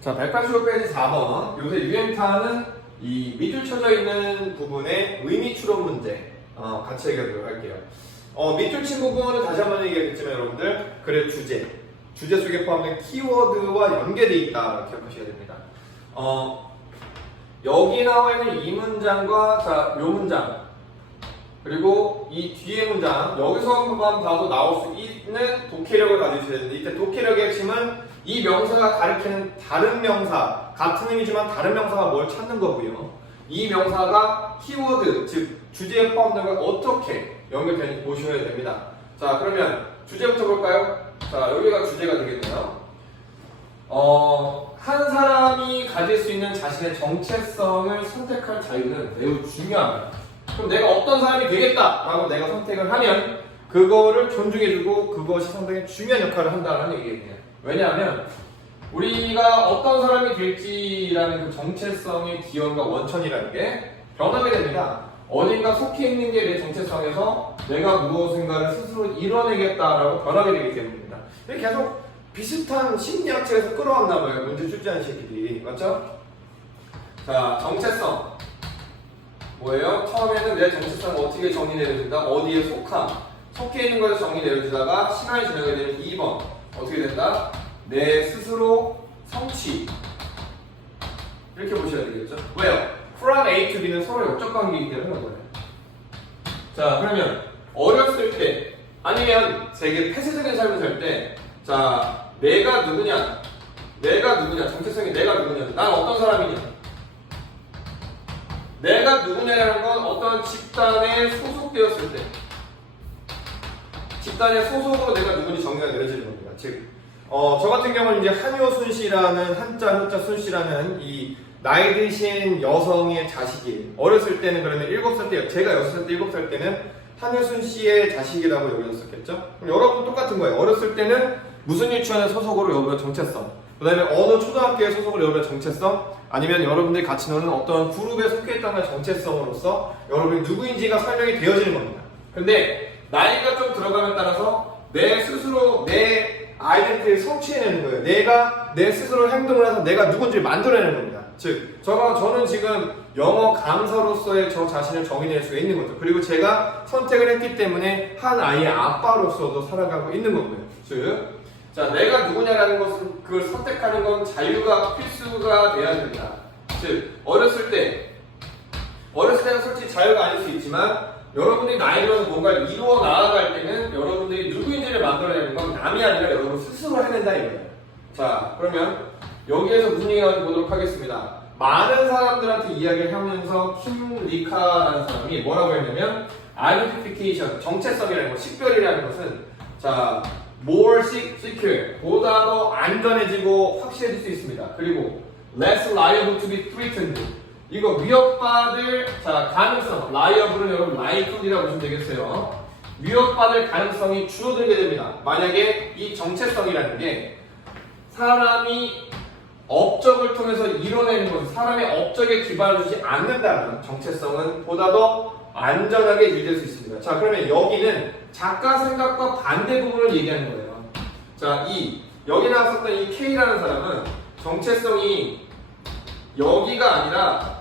자, 185페이지 4번. 요새 유행타는 이 밑줄 쳐져 있는 부분의 의미 추론 문제 같이 해결하도록 할게요. 밑줄 친 부분은 다시 한번 얘기했지만 여러분들 글의 주제 속에 포함된 키워드와 연계되어 있다 기억하셔야 됩니다. 여기 나와 있는 이 문장과 자, 요 문장 그리고 이 뒤에 문장 여기서만 봐도 나올 수 있는 독해력을 가지셔야 되는데 이때 독해력의 핵심은 이 명사가 가리키는 다른 명사 같은 의미지만 다른 명사가 뭘 찾는 거고요. 이 명사가 키워드 즉 주제에 포함된 걸 어떻게 연결되는지 보셔야 됩니다. 자, 그러면 주제부터 볼까요? 자, 여기가 주제가 되겠네요. 한 사람이 가질 수 있는 자신의 정체성을 선택할 자유는 매우 중요합니다. 그럼 내가 어떤 사람이 되겠다라고 내가 선택을 하면 그거를 존중해주고 그것이 상당히 중요한 역할을 한다는 얘기예요. 왜냐하면 우리가 어떤 사람이 될지라는 그 정체성의 기원과 원천이라는 게 변하게 됩니다. 어딘가 속해 있는 게 내 정체성에서 내가 무엇인가를 스스로 이뤄내겠다라고 변하게 되기 때문입니다. 근데 계속 비슷한 심리학책에서 끌어왔나 봐요. 문제 출제한 새끼들이. 맞죠? 자, 정체성. 뭐예요? 처음에는 내 정체성을 어떻게 정의 내려진다? 어디에 속해 있는 것에서 정의 내려지다가 시간이 지나게 되면 2번. 어떻게 된다? 내 스스로 성취. 이렇게 보셔야 되겠죠? 왜요? from A to B는 서로 역적 관계이기 때문에 그런 거예요. 자, 그러면 어렸을 때 아니면 되게 폐쇄적인 삶을 살 때 자, 내가 누구냐? 정체성이 내가 누구냐? 난 어떤 사람이냐? 내가 누구냐라는 건 어떤 집단에 소속되었을 때 집단의 소속으로 내가 누군지 정의가 내려지는 겁니다. 즉, 저 같은 경우는 이제 한효순 씨라는 한자 순 씨라는 이 나이 드신 여성의 자식이 어렸을 때는 그러면 7살 때 제가 6살 때 7살 때는 한효순 씨의 자식이라고 여겨졌었겠죠? 그럼 여러분 똑같은 거예요. 어렸을 때는 무슨 유치원의 소속으로 여러분의 정체성 그 다음에 어느 초등학교의 소속으로 여러분의 정체성 아니면 여러분들이 같이 노는 어떤 그룹에 속해 있다는 정체성으로서 여러분이 누구인지가 설명이 되어지는 겁니다. 근데 나이가 좀 들어가면 따라서 내 스스로 내 아이덴티티를 성취해내는 거예요. 내가 내 스스로 행동을 해서 내가 누군지를 만들어내는 겁니다. 즉, 저는 지금 영어 강사로서의 저 자신을 정의낼 수가 있는 거죠. 그리고 제가 선택을 했기 때문에 한 아이의 아빠로서도 살아가고 있는 거고요. 즉, 자, 내가 누구냐라는 것은 그걸 선택하는 건 자유가 필수가 돼야 됩니다. 즉, 어렸을 때는 솔직히 자유가 아닐 수 있지만 여러분들이 나이 들어서 뭔가를 이루어 나아갈 때는 여러분들이 누구인지를 만들어내는 건 남이 아니라 여러분 스스로 해낸다 이거예요. 자, 그러면 여기에서 무슨 얘기 나오는지 보도록 하겠습니다. 많은 사람들한테 이야기를 하면서 킴 리카라는 사람이 뭐라고 했냐면 identification, 정체성이라는 것, 식별이라는 것은 자, more secure, 보다 더 안전해지고 확실해질 수 있습니다. 그리고 less liable to be threatened, 이거 위협받을 자 가능성, liable은 여러분 like이라고 보시면 되겠어요. 위협받을 가능성이 줄어들게 됩니다. 만약에 이 정체성이라는 게 사람이 업적을 통해서 이뤄내는 것은 사람의 업적에 기반을 두지 않는다면 정체성은 보다 더 안전하게 유지될 수 있습니다. 자, 그러면 여기는 작가 생각과 반대 부분을 얘기하는 거예요. 자, 여기 나왔었던 이 K라는 사람은 정체성이 여기가 아니라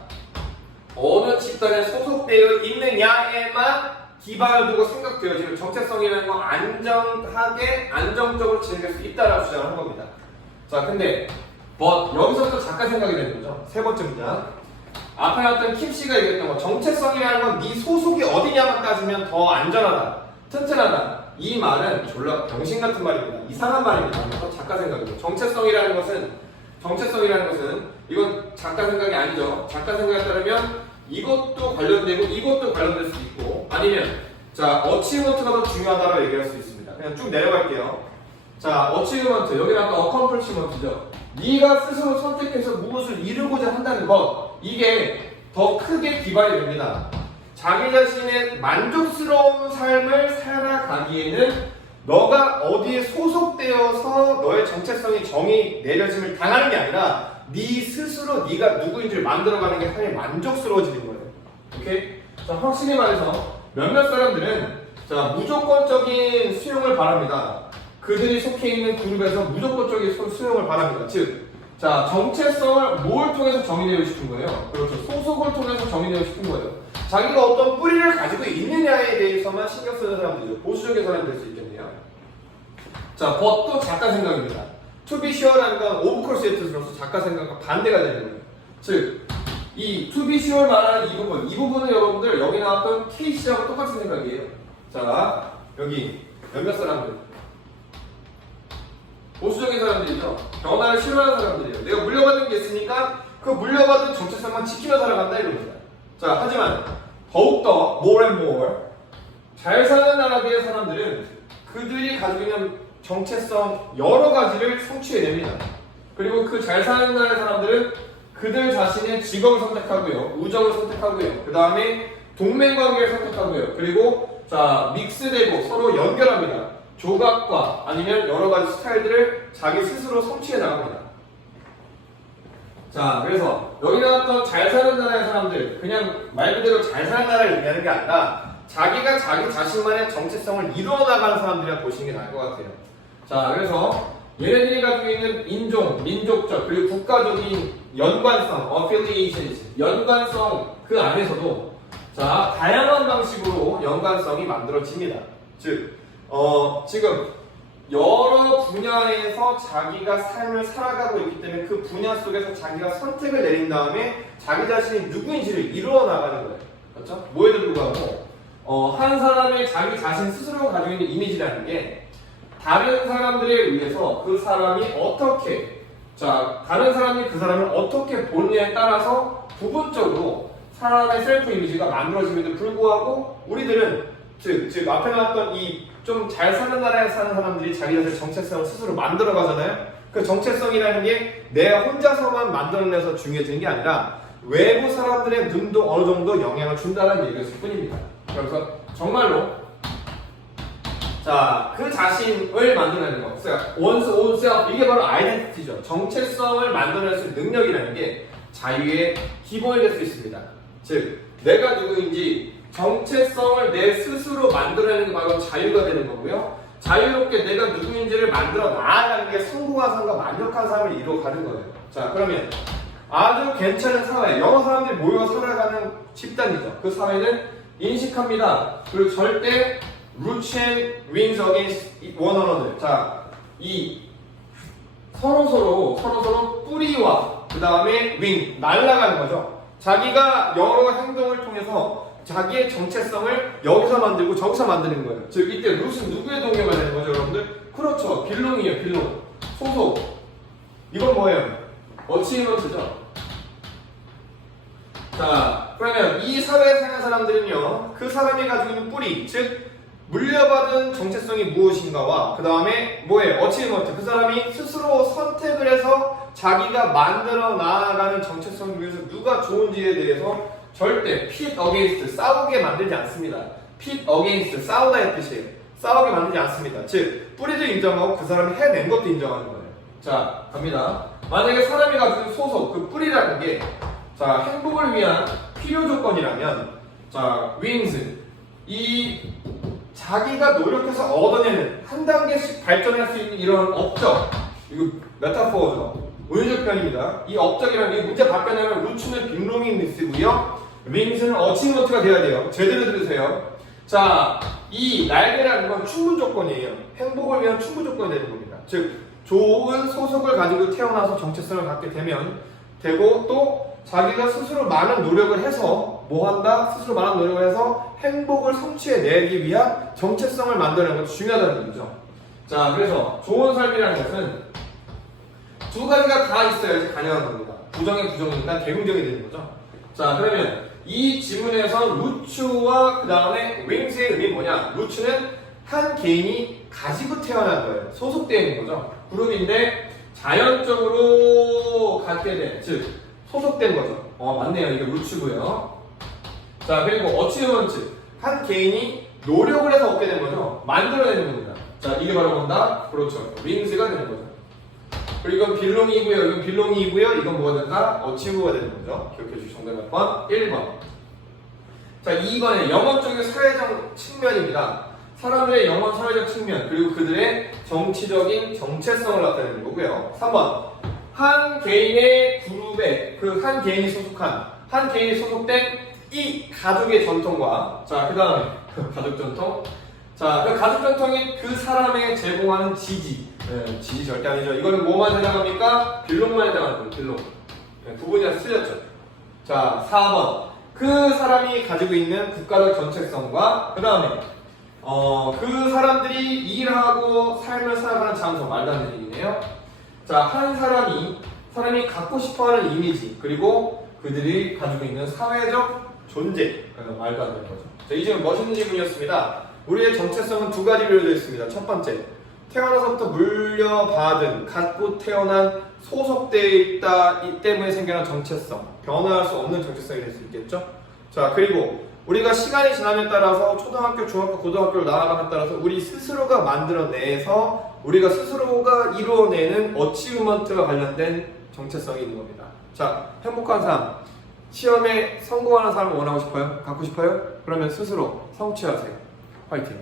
어느 집단에 소속되어 있느냐에만 기반을 두고 생각되어지는 정체성이라는 건 안정적으로 진행될 수 있다라고 주장을 한 겁니다. 자, 근데 여기서부터 작가 생각이 되는 거죠. 세 번째 문장. 앞에 나왔던 킴 씨가 얘기했던 거, 정체성이라는 건 네 소속이 어디냐만 따지면 더 안전하다, 튼튼하다. 이 말은 졸라 병신 같은 말입니다. 이상한 말입니다. 이건 작가 생각이고. 정체성이라는 것은 이건 작가 생각이 아니죠. 작가 생각에 따르면 이것도 관련되고 이것도 관련될 수 있고 아니면 자, 어치먼트가 더 중요하다고 얘기할 수 있습니다. 그냥 쭉 내려갈게요. 자, 어치먼트, 여기는 아까 어컴플리시먼트죠. 네가 스스로 선택해서 무엇을 이루고자 한다는 것, 이게 더 크게 기반이 됩니다. 자기 자신의 만족스러운 삶을 살아가기에는 너가 어디에 소속되어서 너의 정체성이 정의 내려짐을 당하는 게 아니라 네 스스로 네가 누구인지를 만들어가는 게 삶이 만족스러워지는 거예요. 오케이? 자, 확실히 말해서 몇몇 사람들은 자, 무조건적인 수용을 바랍니다. 그들이 속해 있는 그룹에서 무조건적인 수용을 바랍니다. 즉, 자, 정체성을 뭘 통해서 정의내고 싶은 거예요? 그렇죠. 소속을 통해서 정의내고 싶은 거예요. 자기가 어떤 뿌리를 가지고 있느냐에 대해서만 신경 쓰는 사람들이죠. 보수적인 사람이 될 수 있겠네요. 자, but도 작가 생각입니다. to be sure라는 건 of course의 뜻으로서 작가 생각과 반대가 되는 거예요. 즉, 이 to be sure 말하는 이 부분은 여러분들 여기 나왔던 케이스하고 똑같은 생각이에요. 자, 여기 몇몇 사람들 보수적인 사람들이죠. 변화를 싫어하는 사람들이에요. 내가 물려받은 게 있으니까 그 물려받은 정체성만 지키며 살아간다 이겁니다. 자, 하지만 더욱더 more and more 잘 사는 나라의 사람들은 그들이 가지고 있는 정체성 여러 가지를 성취해냅니다. 그리고 그 잘 사는 나라의 사람들은 그들 자신의 직업을 선택하고요, 우정을 선택하고요, 그 다음에 동맹관계를 선택하고요, 그리고 자 믹스되고 서로 연결합니다. 조각과 아니면 여러 가지 스타일들을 자기 스스로 성취해 나갑니다. 자, 그래서 여기 나왔던 잘 사는 나라의 사람들, 그냥 말 그대로 잘 사는 나라를 얘기하는 게 아니라 자기가 자기 자신만의 정체성을 이루어 나가는 사람들이라 보시는 게 나을 것 같아요. 자, 그래서 얘네들이 가지고 있는 인종, 민족적, 그리고 국가적인 연관성, affiliations, 연관성 그 안에서도 자, 다양한 방식으로 연관성이 만들어집니다. 즉, 지금 여러 분야에서 자기가 삶을 살아가고 있기 때문에 그 분야 속에서 자기가 선택을 내린 다음에 자기 자신이 누구인지를 이루어 나가는 거예요. 그렇죠? 뭐에도 불구하고 한 사람의 자기 자신 스스로 가지고 있는 이미지라는 게 다른 사람들에 의해서 그 사람이 어떻게 다른 사람이 그 사람을 어떻게 보느냐에 따라서 부분적으로 사람의 셀프 이미지가 만들어짐에도 불구하고 우리들은 즉 앞에 나왔던 이 좀 잘 사는 나라에 사는 사람들이 자기 자신의 정체성을 스스로 만들어 가잖아요. 그 정체성이라는 게 내가 혼자서만 만들어내서 중요해지는 게 아니라 외부 사람들의 눈도 어느 정도 영향을 준다는 얘기였을 뿐입니다. 그래서 정말로 자, 그 자신을 만들어내는 거. one's own self. 이게 바로 아이덴티티죠. 정체성을 만들어낼 수 있는 능력이라는 게 자유의 기본이 될 수 있습니다. 즉, 내가 누구인지 정체성을 내 스스로 만들어내는 게 바로 자유가 되는 거고요. 자유롭게 내가 누구인지를 만들어 나아가는 게 성공한 삶과 만족한 삶을 이루어가는 거예요. 자, 그러면 아주 괜찮은 사회, 여러 사람들이 모여 살아가는 집단이죠. 그 사회는 인식합니다. 그리고 절대 roots and wings against one another. 자, 이 서로 뿌리와 그 다음에 wing, 날아가는 거죠. 자기가 여러 행동을 통해서 자기의 정체성을 여기서 만들고 저기서 만드는 거예요. 즉 이때 root은 누구의 동요가 되는 거죠, 여러분들? 그렇죠, belong이에요, belong. 소속. 이건 뭐예요? achievement죠. 자, 그러면 이 사회에 사는 사람들은요, 그 사람이 가지고 있는 뿌리, 즉 물려받은 정체성이 무엇인가와 그 다음에 뭐예요? 어치먼트. 그 사람이 스스로 선택을 해서 자기가 만들어 나아가는 정체성을 위해서 누가 좋은지에 대해서 절대 pit against, 싸우게 만들지 않습니다. pit against, 싸우다의 뜻이에요. 싸우게 만들지 않습니다. 즉 뿌리도 인정하고 그 사람이 해낸 것도 인정하는 거예요. 자, 갑니다. 만약에 사람이 가지고 소속, 그 뿌리라는 게 자, 행복을 위한 필요 조건이라면 자, wings, 이 자기가 노력해서 얻어내는 한 단계씩 발전할 수 있는 이런 업적, 이거 메타포어죠. 은유적 표현입니다. 이 업적이라는 게 문제 답변하면 루츠는 빅로밍리스고요. 윙스는 어치먼트가 돼야 돼요. 제대로 들으세요. 자, 이 날개라는 건 충분 조건이에요. 행복을 위한 충분 조건이 되는 겁니다. 즉, 좋은 소속을 가지고 태어나서 정체성을 갖게 되고 또 자기가 스스로 많은 노력을 해서 뭐 한다? 스스로 많은 노력을 해서 행복을 성취해내기 위한 정체성을 만드는 것도 중요하다는 얘기죠. 자, 그래서 좋은 삶이라는 것은 두 가지가 다 있어야지 가능한 겁니다. 부정의 부정이니까 대긍정이 되는 거죠. 자, 그러면 이 지문에서 루츠와 그 다음에 윙스의 의미 뭐냐? 루츠는 한 개인이 가지고 태어난 거예요. 소속되어 있는 거죠. 그룹인데 자연적으로 갖게 된, 즉 소속된 거죠. 맞네요. 이게 루츠고요. 자, 그리고 어치먼트, 한 개인이 노력을 해서 얻게 된 거죠. 만들어내는 겁니다. 자, 이게 바로 뭔가? 그렇죠. 윙스가 되는 거죠. 그리고 이건 빌롱이고요. 이건 빌롱이고요. 이건 뭐가 된다? 어치브가 되는 거죠. 기억해 주시면 정답 몇 번? 1번. 자, 2번에 영업적인 사회적 측면입니다. 사람들의 영업 사회적 측면, 그리고 그들의 정치적인 정체성을 나타내는 거고요. 3번. 한 개인의 그룹에 그 한 개인이 한 개인이 소속된 이 가족의 전통과 자, 그 다음에 가족 전통. 자, 그 가족 전통이 그 사람에게 제공하는 지지. 지지 절대 아니죠. 이거는 뭐만 해당합니까? 빌록만 해당하는 거예요. 빌록. 부분이라서 틀렸죠. 자, 4번. 그 사람이 가지고 있는 국가적 정체성과 그 다음에 그 사람들이 일하고 삶을 살아가는 장소, 말도 안 되는 얘기네요. 자, 한 사람이 갖고 싶어하는 이미지, 그리고 그들이 가지고 있는 사회적 존재, 말도 안 되는 거죠. 자, 이 질문 멋있는 질문이었습니다. 우리의 정체성은 두 가지로 이루어져 있습니다. 첫 번째, 태어나서부터 물려받은, 갖고 태어난, 소속되어 있다, 이 때문에 생겨난 정체성, 변화할 수 없는 정체성이 될 수 있겠죠. 자, 그리고 우리가 시간이 지남에 따라서 초등학교, 중학교, 고등학교를 나아감에 따라서 우리 스스로가 만들어내서 우리가 스스로가 이루어내는 어치브먼트와 관련된 정체성이 있는 겁니다. 자, 행복한 삶, 시험에 성공하는 삶을 원하고 싶어요? 갖고 싶어요? 그러면 스스로 성취하세요. 화이팅!